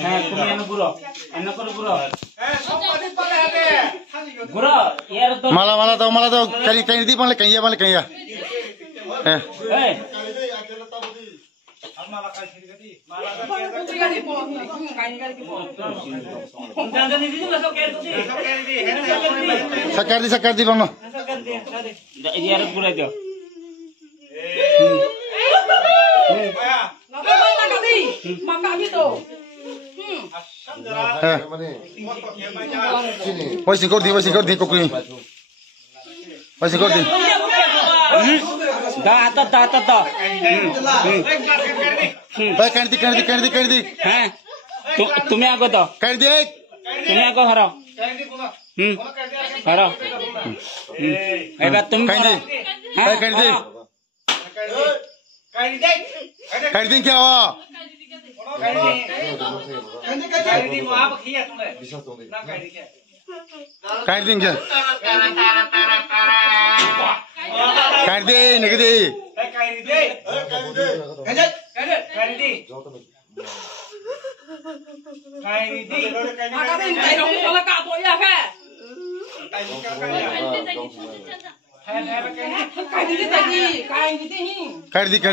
হ্যাঁ তুমি এনে বুড়ো এনে করে বুড়ো বুড়ো ইয়ার তো মালা দাও কাই দি মানে কাইয়া হ্যাঁ sakar di bang ইয়ার বুড়াই দাও Wajib kau di kokri. Wajib kau di. Dah. Baik kan di. Hah? Tumi aku tu. Kan di. Tumi aku harap. Harap. Hebat tumi. Kan di. Baik kan di. Kan di क्या हुआ? Kain ding क्या? Kain deh, negi deh. कर दी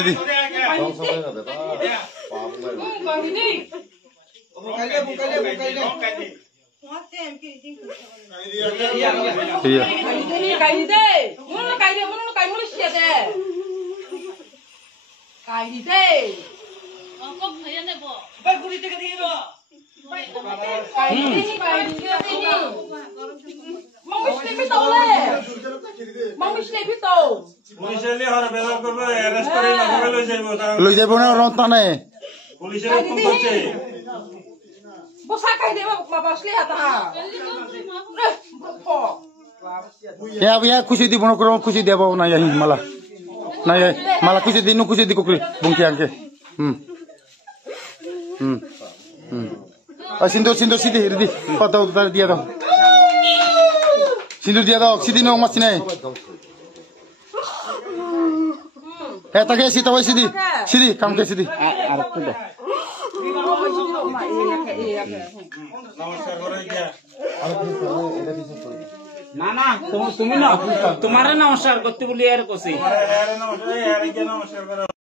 লই যাব না রন্তা নাই পুলিশের phone করছে বসা খাই দেব বাবা আসলে আতা ya খুশি দিব না করো খুশি দেব না यही মালা খুশি দিন খুশি দি কুকরি বুংকি আঙ্কে সিন্দুর সিদি রেডি কত দিয়া দাও সিন্দুর দিয়া দাও সিদি নো মাছ নাই এটাকে সিতা হই সিদি কাম কে সিদি আর একটু দাও নমস্কার করে গিয়া না তুমি না তোমারে নমস্কার করতে বলি আর কইছি তোমারে নমস্কার